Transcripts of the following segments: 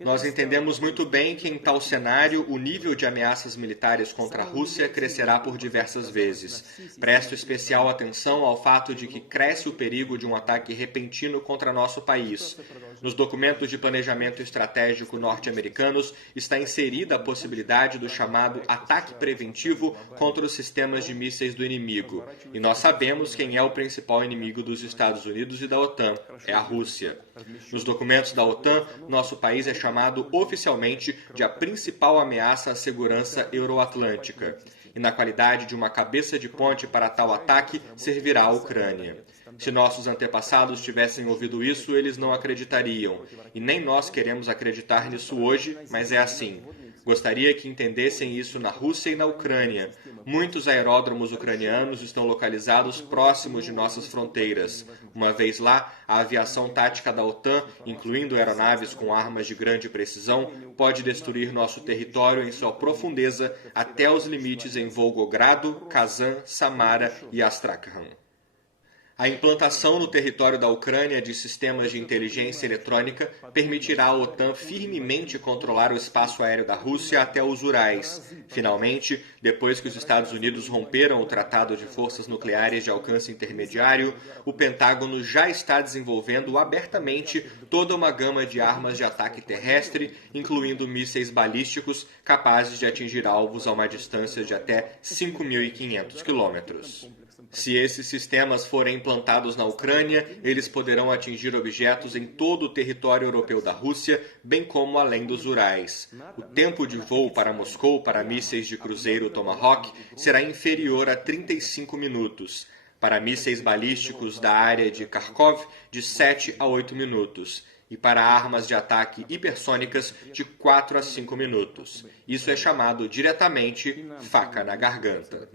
Nós entendemos muito bem que, em tal cenário, o nível de ameaças militares contra a Rússia crescerá por diversas vezes. Presto especial atenção ao fato de que cresce o perigo de um ataque repentino contra nosso país. Nos documentos de planejamento estratégico norte-americanos está inserida a possibilidade do chamado ataque preventivo contra os sistemas de mísseis do inimigo. E nós sabemos quem é o principal inimigo dos Estados Unidos e da OTAN: é a Rússia. Nos documentos da OTAN, nosso país é chamado oficialmente de a principal ameaça à segurança euroatlântica. E na qualidade de uma cabeça de ponte para tal ataque, servirá a Ucrânia. Se nossos antepassados tivessem ouvido isso, eles não acreditariam. E nem nós queremos acreditar nisso hoje, mas é assim. Gostaria que entendessem isso na Rússia e na Ucrânia. Muitos aeródromos ucranianos estão localizados próximos de nossas fronteiras. Uma vez lá, a aviação tática da OTAN, incluindo aeronaves com armas de grande precisão, pode destruir nosso território em sua profundeza até os limites em Volgogrado, Kazan, Samara e Astrakhan. A implantação no território da Ucrânia de sistemas de inteligência eletrônica permitirá à OTAN firmemente controlar o espaço aéreo da Rússia até os Urais. Finalmente, depois que os Estados Unidos romperam o Tratado de Forças Nucleares de Alcance Intermediário, o Pentágono já está desenvolvendo abertamente toda uma gama de armas de ataque terrestre, incluindo mísseis balísticos capazes de atingir alvos a uma distância de até 5.500 quilômetros. Se esses sistemas forem implantados na Ucrânia, eles poderão atingir objetos em todo o território europeu da Rússia, bem como além dos Urais. O tempo de voo para Moscou para mísseis de cruzeiro Tomahawk será inferior a 35 minutos. Para mísseis balísticos da área de Kharkov, de 7 a 8 minutos. E para armas de ataque hipersônicas, de 4 a 5 minutos. Isso é chamado diretamente faca na garganta.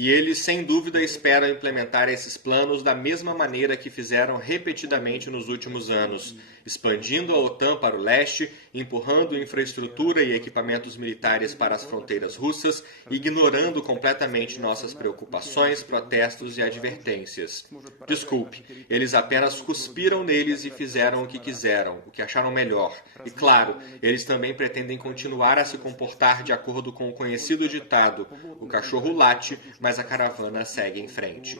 E eles, sem dúvida, esperam implementar esses planos da mesma maneira que fizeram repetidamente nos últimos anos, expandindo a OTAN para o leste, empurrando infraestrutura e equipamentos militares para as fronteiras russas, ignorando completamente nossas preocupações, protestos e advertências. Desculpe, eles apenas cuspiram neles e fizeram o que quiseram, o que acharam melhor. E claro, eles também pretendem continuar a se comportar de acordo com o conhecido ditado: o cachorro late, mas a caravana segue em frente.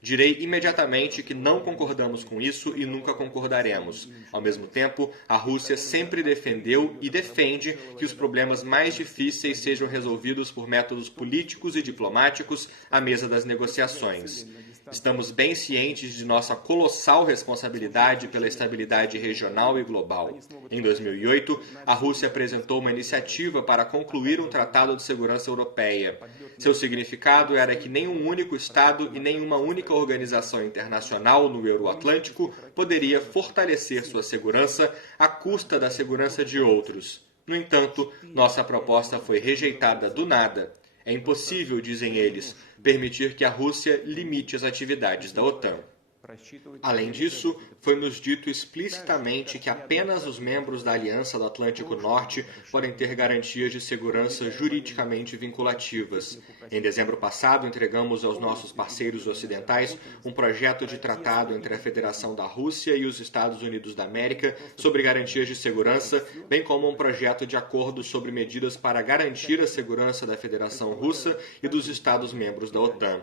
Direi imediatamente que não concordamos com isso e nunca concordaremos. Ao mesmo tempo, a Rússia sempre defendeu e defende que os problemas mais difíceis sejam resolvidos por métodos políticos e diplomáticos à mesa das negociações. Estamos bem cientes de nossa colossal responsabilidade pela estabilidade regional e global. Em 2008, a Rússia apresentou uma iniciativa para concluir um tratado de segurança europeia. Seu significado era que nenhum único Estado e nenhuma única organização internacional no Euroatlântico poderia fortalecer sua segurança à custa da segurança de outros. No entanto, nossa proposta foi rejeitada do nada. É impossível, dizem eles, permitir que a Rússia limite as atividades da OTAN. Além disso, foi-nos dito explicitamente que apenas os membros da Aliança do Atlântico Norte podem ter garantias de segurança juridicamente vinculativas. Em dezembro passado, entregamos aos nossos parceiros ocidentais um projeto de tratado entre a Federação da Rússia e os Estados Unidos da América sobre garantias de segurança, bem como um projeto de acordo sobre medidas para garantir a segurança da Federação Russa e dos Estados-membros da OTAN.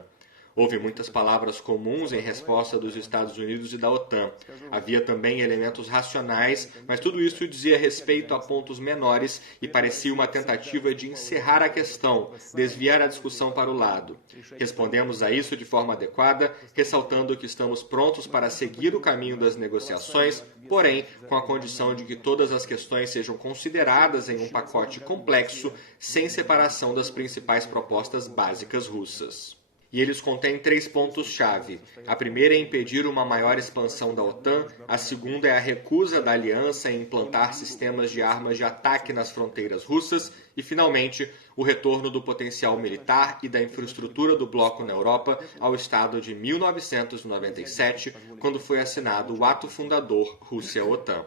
Houve muitas palavras comuns em resposta dos Estados Unidos e da OTAN. Havia também elementos racionais, mas tudo isso dizia respeito a pontos menores e parecia uma tentativa de encerrar a questão, desviar a discussão para o lado. Respondemos a isso de forma adequada, ressaltando que estamos prontos para seguir o caminho das negociações, porém, com a condição de que todas as questões sejam consideradas em um pacote complexo, sem separação das principais propostas básicas russas. E eles contêm 3 pontos-chave. A primeira é impedir uma maior expansão da OTAN, a segunda é a recusa da aliança em implantar sistemas de armas de ataque nas fronteiras russas e, finalmente, o retorno do potencial militar e da infraestrutura do bloco na Europa ao estado de 1997, quando foi assinado o ato fundador Rússia-OTAN.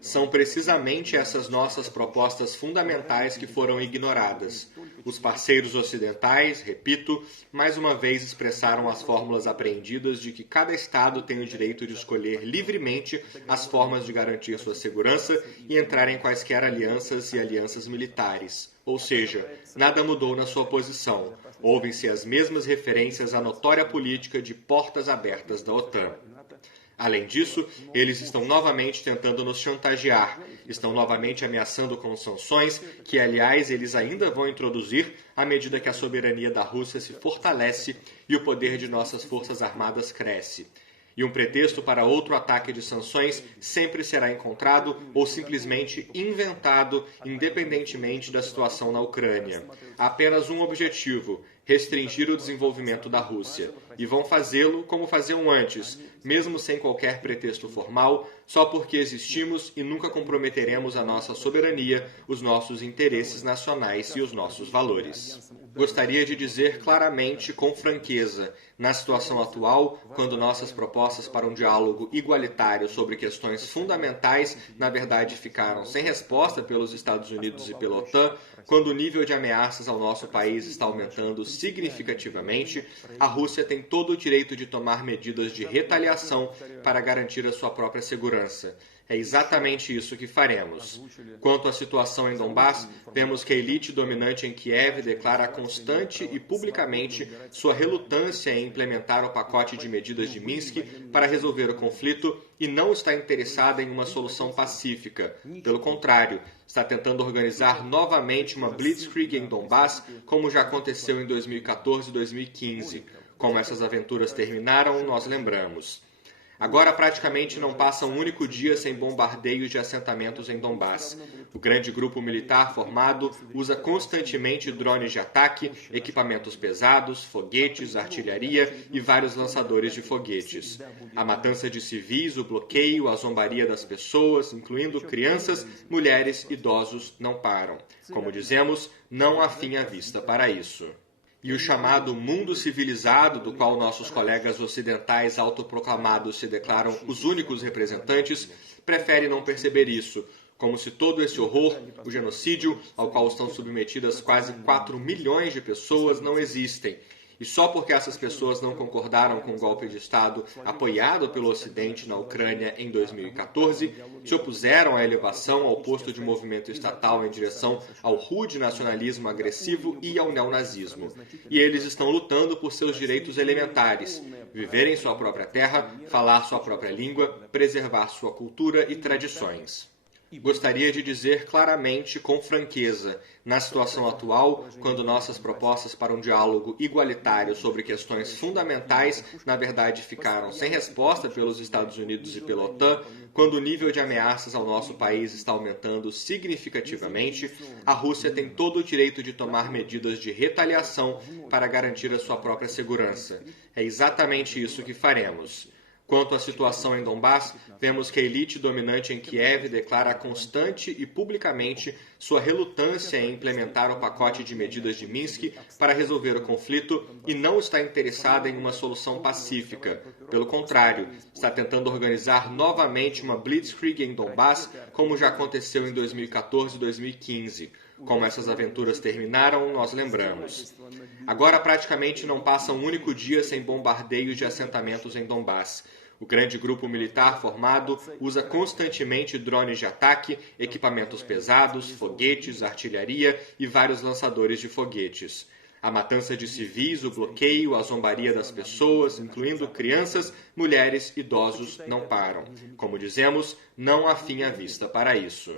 São precisamente essas nossas propostas fundamentais que foram ignoradas. Os parceiros ocidentais, repito, mais uma vez expressaram as fórmulas apreendidas de que cada Estado tem o direito de escolher livremente as formas de garantir sua segurança e entrar em quaisquer alianças e alianças militares. Ou seja, nada mudou na sua posição. Ouvem-se as mesmas referências à notória política de portas abertas da OTAN. Além disso, eles estão novamente tentando nos chantagear, estão novamente ameaçando com sanções, que, aliás, eles ainda vão introduzir à medida que a soberania da Rússia se fortalece e o poder de nossas forças armadas cresce. E um pretexto para outro ataque de sanções sempre será encontrado ou simplesmente inventado, independentemente da situação na Ucrânia. Há apenas um objetivo: restringir o desenvolvimento da Rússia. E vão fazê-lo como faziam antes, mesmo sem qualquer pretexto formal, só porque existimos e nunca comprometeremos a nossa soberania, os nossos interesses nacionais e os nossos valores. Gostaria de dizer claramente, com franqueza, na situação atual, quando nossas propostas para um diálogo igualitário sobre questões fundamentais, na verdade, ficaram sem resposta pelos Estados Unidos e pela OTAN, quando o nível de ameaças ao nosso país está aumentando significativamente, a Rússia tem todo o direito de tomar medidas de retaliação para garantir a sua própria segurança. É exatamente isso que faremos. Quanto à situação em Donbass, vemos que a elite dominante em Kiev declara constante e publicamente sua relutância em implementar o pacote de medidas de Minsk para resolver o conflito e não está interessada em uma solução pacífica. Pelo contrário, está tentando organizar novamente uma blitzkrieg em Donbass, como já aconteceu em 2014 e 2015. Como essas aventuras terminaram, nós lembramos. Agora praticamente não passa um único dia sem bombardeios de assentamentos em Donbass. O grande grupo militar formado usa constantemente drones de ataque, equipamentos pesados, foguetes, artilharia e vários lançadores de foguetes. A matança de civis, o bloqueio, a zombaria das pessoas, incluindo crianças, mulheres, idosos, não param. Como dizemos, não há fim à vista para isso. E o chamado mundo civilizado, do qual nossos colegas ocidentais autoproclamados se declaram os únicos representantes, prefere não perceber isso, como se todo esse horror, o genocídio, ao qual estão submetidas quase 4 milhões de pessoas, não existem. E só porque essas pessoas não concordaram com o golpe de Estado apoiado pelo Ocidente na Ucrânia em 2014, se opuseram à elevação ao posto de movimento estatal em direção ao rude nacionalismo agressivo e ao neonazismo. E eles estão lutando por seus direitos elementares: viver em sua própria terra, falar sua própria língua, preservar sua cultura e tradições. Gostaria de dizer claramente, com franqueza, na situação atual, quando nossas propostas para um diálogo igualitário sobre questões fundamentais, na verdade, ficaram sem resposta pelos Estados Unidos e pela OTAN, quando o nível de ameaças ao nosso país está aumentando significativamente, a Rússia tem todo o direito de tomar medidas de retaliação para garantir a sua própria segurança. É exatamente isso que faremos. Quanto à situação em Donbass, vemos que a elite dominante em Kiev declara constante e publicamente sua relutância em implementar o pacote de medidas de Minsk para resolver o conflito e não está interessada em uma solução pacífica. Pelo contrário, está tentando organizar novamente uma blitzkrieg em Donbass, como já aconteceu em 2014 e 2015. Como essas aventuras terminaram, nós lembramos. Agora praticamente não passa um único dia sem bombardeios de assentamentos em Donbass. O grande grupo militar formado usa constantemente drones de ataque, equipamentos pesados, foguetes, artilharia e vários lançadores de foguetes. A matança de civis, o bloqueio, a zombaria das pessoas, incluindo crianças, mulheres, idosos, não param. Como dizemos, não há fim à vista para isso.